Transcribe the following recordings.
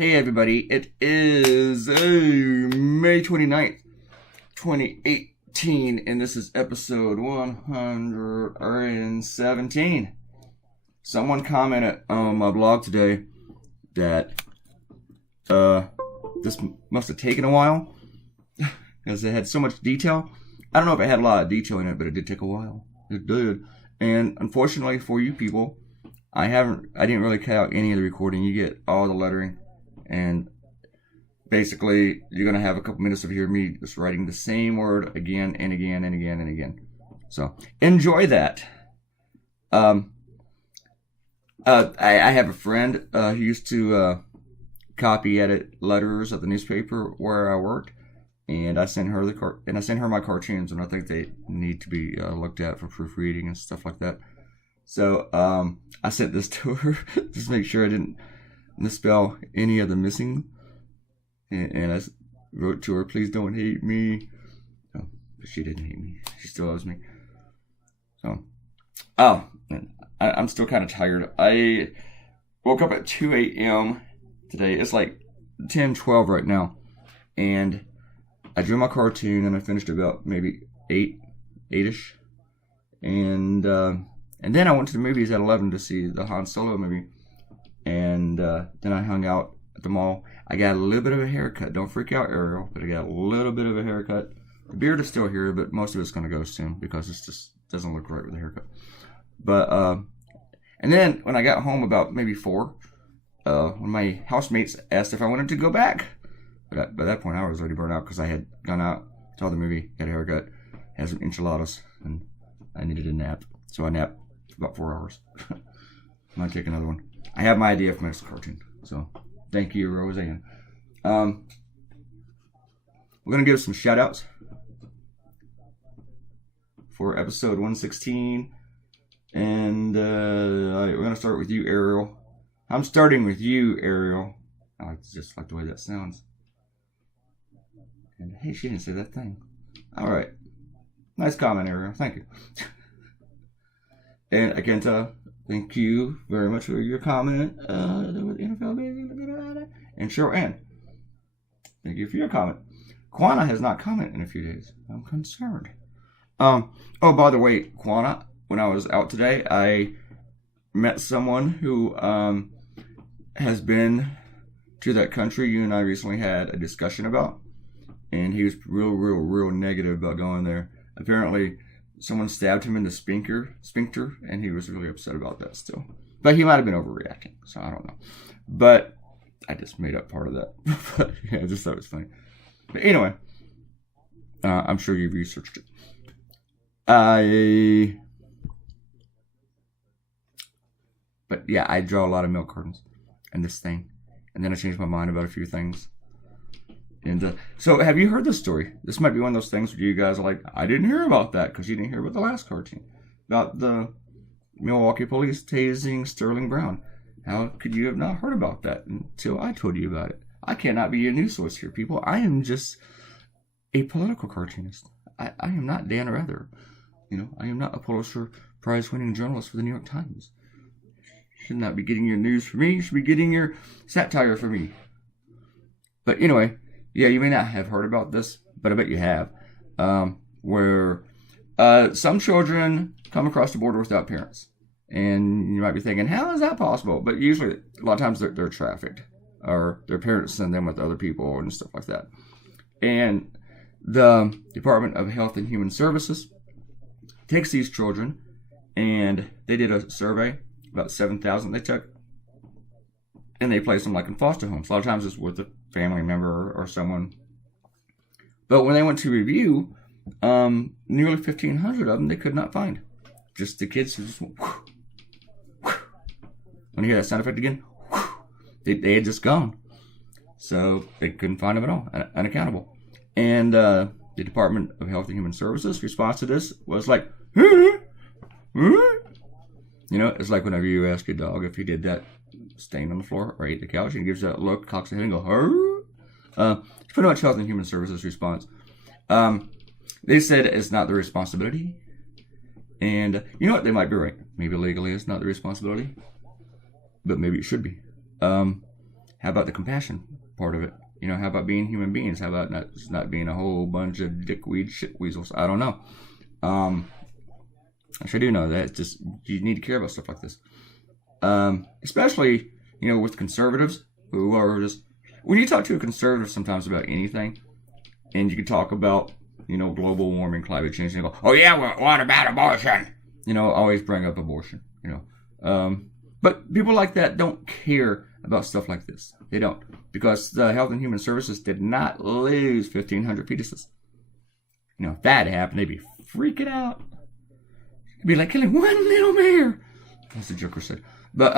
Hey everybody, it is May 29th, 2018, and this is episode 117. Someone commented on my blog today that this must have taken a while because it had so much detail. I don't know if it had a lot of detail in it, but it did take a while. It did. And unfortunately for you people, I didn't really cut out any of the recording. You get all the lettering. And basically, you're going to have a couple minutes of hearing me just writing the same word again and again and again and again. So, enjoy that. I have a friend who used to copy edit letters at the newspaper where I worked. And I sent her my cartoons, and I think they need to be looked at for proofreading and stuff like that. So, I sent this to her just to make sure I didn't misspell any of the missing, and I wrote to her, please don't hate me. Oh, but she didn't hate me. She still loves me. So, I'm still kind of tired. I woke up at 2 a.m. today. It's like 10:12 right now, and I drew my cartoon, and I finished about maybe 8-ish, and then I went to the movies at 11 to see the Han Solo movie. And then I hung out at the mall. I got a little bit of a haircut. Don't freak out, Ariel, but I got a little bit of a haircut. The beard is still here, but most of it's going to go soon because it just doesn't look right with the haircut. But, and then when I got home about maybe 4, one of my housemates asked if I wanted to go back. But by that point, I was already burned out because I had gone out, saw the movie, got a haircut, had some enchiladas, and I needed a nap. So I napped for about 4 hours. I might take another one. I have my idea for my next cartoon, so thank you, Roseanne. We're going to give some shout-outs for episode 116, and we're going to start with you, Ariel. I'm starting with you, Ariel. I just like the way that sounds. And hey, she didn't say that thing. All right. Nice comment, Ariel. Thank you. And Akenta, thank you very much for your comment. And Cheryl Ann, thank you for your comment. Quana has not commented in a few days. I'm concerned. Oh, by the way, Quana, when I was out today, I met someone who has been to that country you and I recently had a discussion about. And he was real negative about going there. Apparently, someone stabbed him in the sphincter, and he was really upset about that still. But he might have been overreacting, so I don't know. But I just made up part of that. But yeah, I just thought it was funny. But anyway, I'm sure you researched it. But yeah, I draw a lot of milk cartons and this thing. And then I changed my mind about a few things. And so, have you heard this story? This might be one of those things where you guys are like, I didn't hear about that because you didn't hear about the last cartoon. About the Milwaukee police tasing Sterling Brown. How could you have not heard about that until I told you about it? I cannot be a news source here, people. I am just a political cartoonist. I am not Dan Rather. I am not a Pulitzer Prize-winning journalist for the New York Times. You should not be getting your news from me. You should be getting your satire from me. But anyway, yeah, you may not have heard about this, but I bet you have. Where some children come across the border without parents. And you might be thinking, how is that possible? But usually, a lot of times, they're trafficked. Or their parents send them with other people and stuff like that. And the Department of Health and Human Services takes these children, and they did a survey, about 7,000 they took, and they place them like in foster homes. A lot of times it's with a family member or someone. But when they went to review, nearly 1,500 of them they could not find. Just the kids who just went, whoosh, whoosh. When you hear that sound effect again, whoosh, they had just gone. So they couldn't find them at all, unaccountable. And the Department of Health and Human Services response to this was like, it's like whenever you ask your dog if he did that stain on the floor or ate the couch, and he gives that look, cocks his head and goes, it's pretty much Health and Human Services response. They said it's not their responsibility. And you know what? They might be right. Maybe legally it's not their responsibility. But maybe it should be. How about the compassion part of it? How about being human beings? How about not being a whole bunch of dickweed shit weasels? I don't know. Actually, I do know that. It's just, you need to care about stuff like this. Especially, with conservatives who are just, when you talk to a conservative sometimes about anything, and you can talk about, global warming, climate change, and you go, oh yeah, well, what about abortion? Always bring up abortion, But people like that don't care about stuff like this. They don't. Because the Health and Human Services did not lose 1,500 fetuses. If that happened, they'd be freaking out. It'd be like killing one little bear. That's what the Joker said. But,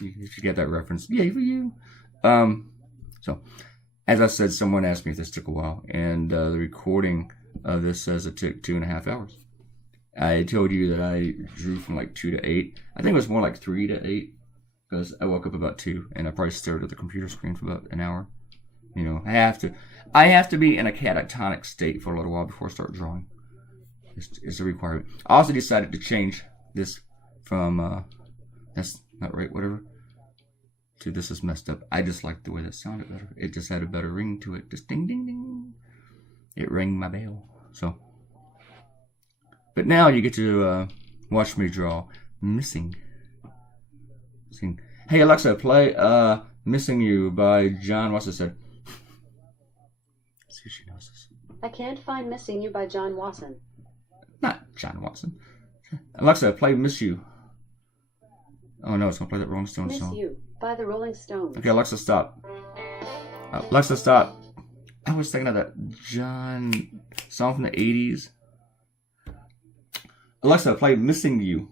if you get that reference, yay for you. So, as I said, someone asked me if this took a while. And the recording of this says it took 2.5 hours. I told you that I drew from like 2 to 8. I think it was more like 3 to 8. Because I woke up about 2, and I probably stared at the computer screen for about an hour. I have to be in a catatonic state for a little while before I start drawing. It's a requirement. I also decided to change this from, that's not right, whatever, to this is messed up. I just liked the way that sounded better. It just had a better ring to it. Just ding, ding, ding. It rang my bell. So, but now you get to watch me draw Missing. Hey Alexa, play Missing You by John Watson said. See if she knows this. I can't find Missing You by John Watson. Not John Watson. Alexa, play Miss You. Oh no, it's gonna play that Rolling Stones song. Miss You by the Rolling Stones. Okay, Alexa, stop. Alexa, stop. I was thinking of that John song from the 80s. Alexa, play Missing You.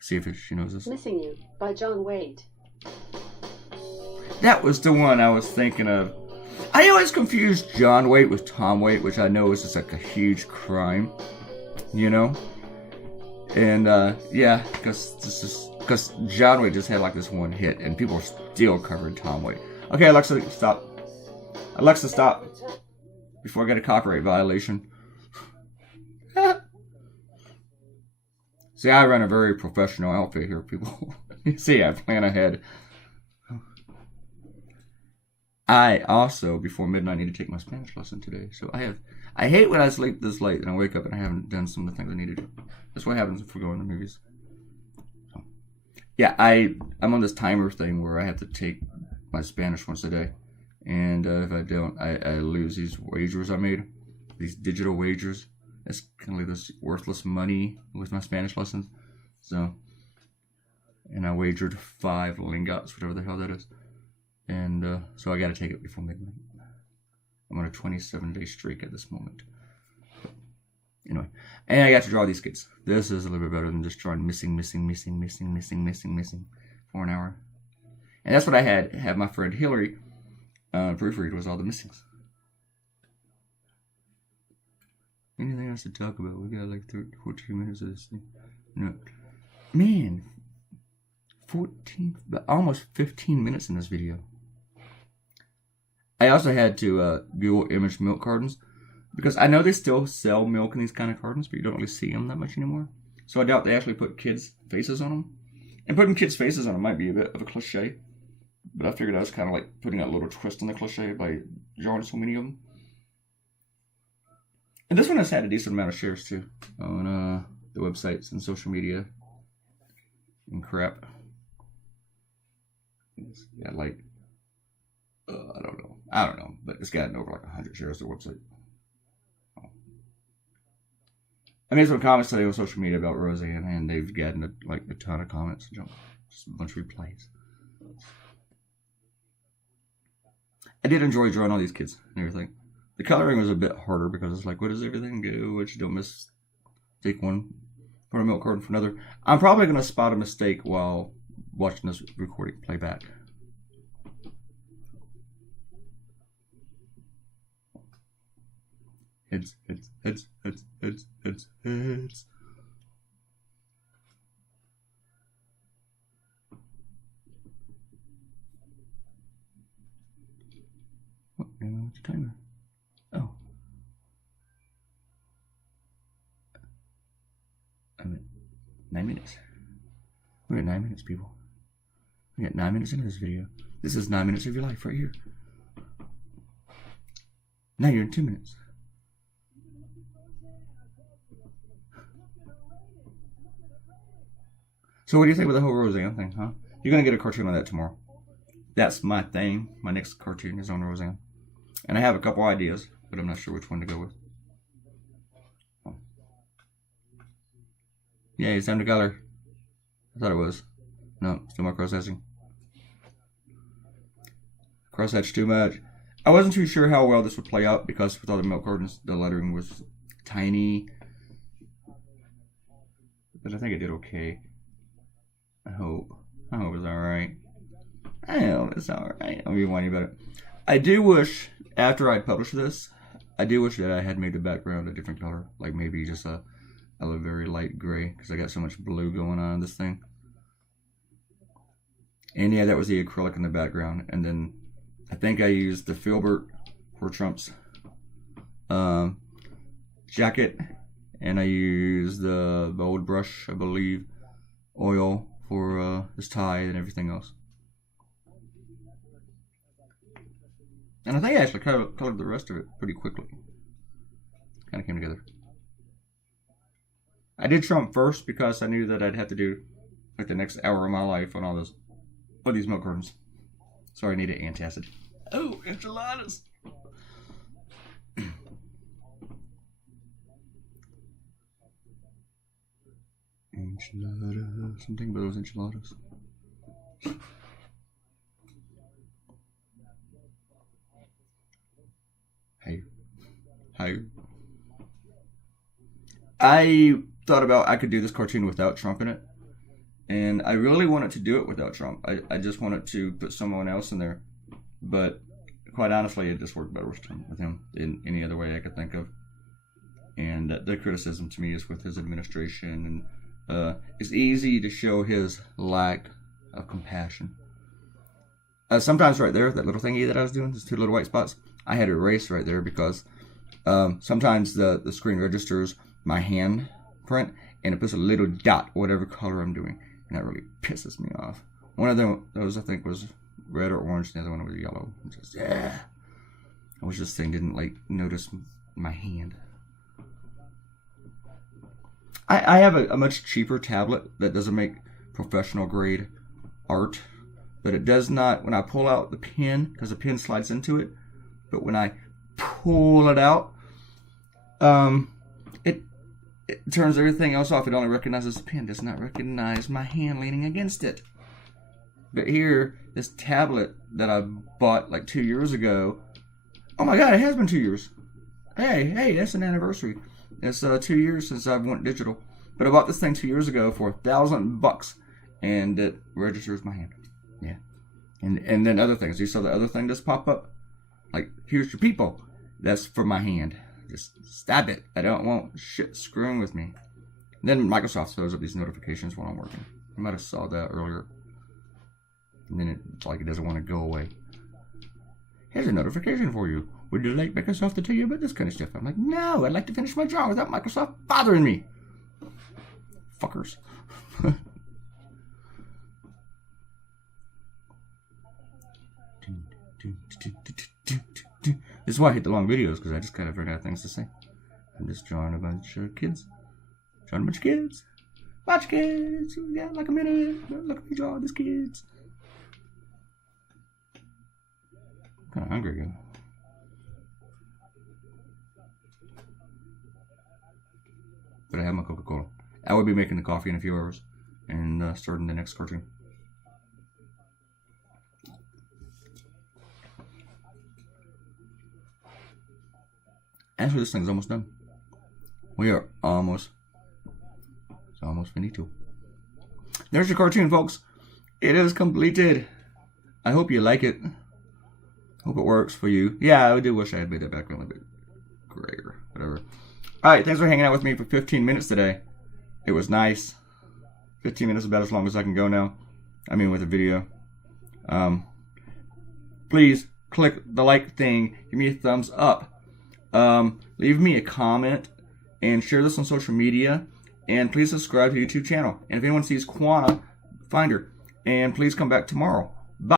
See if she knows this. Missing You by John Waite. That was the one I was thinking of. I always confused John Waite with Tom Waite, which I know is just like a huge crime, And yeah, because John Waite just had like this one hit, and people still covered Tom Waite. Okay, Alexa, stop. Alexa, stop. Before I get a copyright violation. See, I run a very professional outfit here, people. You see, I plan ahead. I also, before midnight, need to take my Spanish lesson today. So I hate when I sleep this late and I wake up and I haven't done some of the things I need to do. That's what happens if we go in the movies. So, yeah, I'm on this timer thing where I have to take my Spanish once a day. And if I don't, I lose these wagers I made. These digital wagers. It's kind of like this worthless money with my Spanish lessons. So, and I wagered 5 lingots, whatever the hell that is. And so I got to take it before midnight. I'm on a 27-day streak at this moment. Anyway, and I got to draw these kids. This is a little bit better than just drawing missing for an hour. And that's what I had my friend Hillary proofread, was all the missings. Anything else to talk about? We got like 14 minutes of this thing. No. Man, almost 15 minutes in this video. I also had to Google image milk cartons, because I know they still sell milk in these kind of cartons, but you don't really see them that much anymore. So I doubt they actually put kids' faces on them. And putting kids' faces on them might be a bit of a cliche, but I figured I was kind of like putting a little twist on the cliche by drawing so many of them. And this one has had a decent amount of shares too on the websites and social media and crap. It's got like, I don't know, but it's gotten over like 100 shares to the website. I made some comments today on social media about Roseanne, and they've gotten a ton of comments, just a bunch of replies. I did enjoy drawing all these kids and everything. The coloring was a bit harder because it's like, where does everything go? What you don't miss? Take one from a milk carton for another. I'm probably going to spot a mistake while watching this recording playback. Heads. What? No, it's a timer. Oh. I'm at 9 minutes. We're at 9 minutes, people. We got 9 minutes into this video. This is 9 minutes of your life right here. Now you're in 2 minutes. So what do you think about the whole Roseanne thing, huh? You're going to get a cartoon on that tomorrow. That's my thing. My next cartoon is on Roseanne. And I have a couple ideas, but I'm not sure which one to go with. Oh. Yeah, it's time to color. I thought it was. No, still more cross-hatching. Cross-hatch too much. I wasn't too sure how well this would play out because with all the milk cartons, the lettering was tiny. But I think it did okay. I hope it's alright. I hope it's alright. I'll be whining about it. I do wish, after I publish this, I do wish that I had made the background a different color. Like maybe just a very light gray. Because I got so much blue going on in this thing. And yeah, that was the acrylic in the background. And then I think I used the Filbert for Trump's jacket. And I used the old brush, I believe, oil for his tie and everything else. And I think I actually colored the rest of it pretty quickly. Kind of came together. I did Trump first because I knew that I'd have to do like the next hour of my life on all these milk cartons. So I needed antacid. Oh, enchiladas! Enchiladas. Something about those enchiladas. Hey. I thought about I could do this cartoon without Trump in it. And I really wanted to do it without Trump. I just wanted to put someone else in there. But quite honestly, it just worked better with him in any other way I could think of. And the criticism to me is with his administration. And it's easy to show his lack of compassion. Sometimes right there, that little thingy that I was doing, those two little white spots, I had to erase right there because sometimes the screen registers my hand print and it puts a little dot, whatever color I'm doing. And that really pisses me off. One of those I think was red or orange, the other one was yellow. Just, yeah. I wish this thing didn't notice my hand. I have a much cheaper tablet that doesn't make professional grade art. But it does not, when I pull out the pen, because the pen slides into it, but when I pull it out, it turns everything else off. It only recognizes the pen. It does not recognize my hand leaning against it. But here, this tablet that I bought 2 years ago, oh my god, it has been 2 years. Hey, that's an anniversary. It's 2 years since I went digital. But I bought this thing 2 years ago for $1,000, and it registers my hand. Yeah. And then other things. You saw the other thing just pop up? Here's your people. That's for my hand. Just stab it. I don't want shit screwing with me. And then Microsoft throws up these notifications when I'm working. You might have saw that earlier. And then it's like it doesn't want to go away. Here's a notification for you. Would you like Microsoft to tell you about this kind of stuff? I'm like, no, I'd like to finish my job without Microsoft bothering me. Fuckers. This is why I hate the long videos, because I just kind of run out of things to say. I'm just drawing a bunch of kids. Watch kids. We got a minute. Look at me draw these kids. I'm kind of hungry again. But I have my Coca-Cola. I will be making the coffee in a few hours and starting the next cartoon. Actually, this thing's almost done. We are almost. It's almost finito. There's your cartoon, folks. It is completed. I hope you like it. Hope it works for you. Yeah, I do wish I had made that background a bit grayer. Whatever. Alright, thanks for hanging out with me for 15 minutes today. It was nice. 15 minutes is about as long as I can go now. I mean, with a video. Please click the like thing. Give me a thumbs up. Leave me a comment and share this on social media, and please subscribe to the YouTube channel. And if anyone sees Quana, find her. And please come back tomorrow.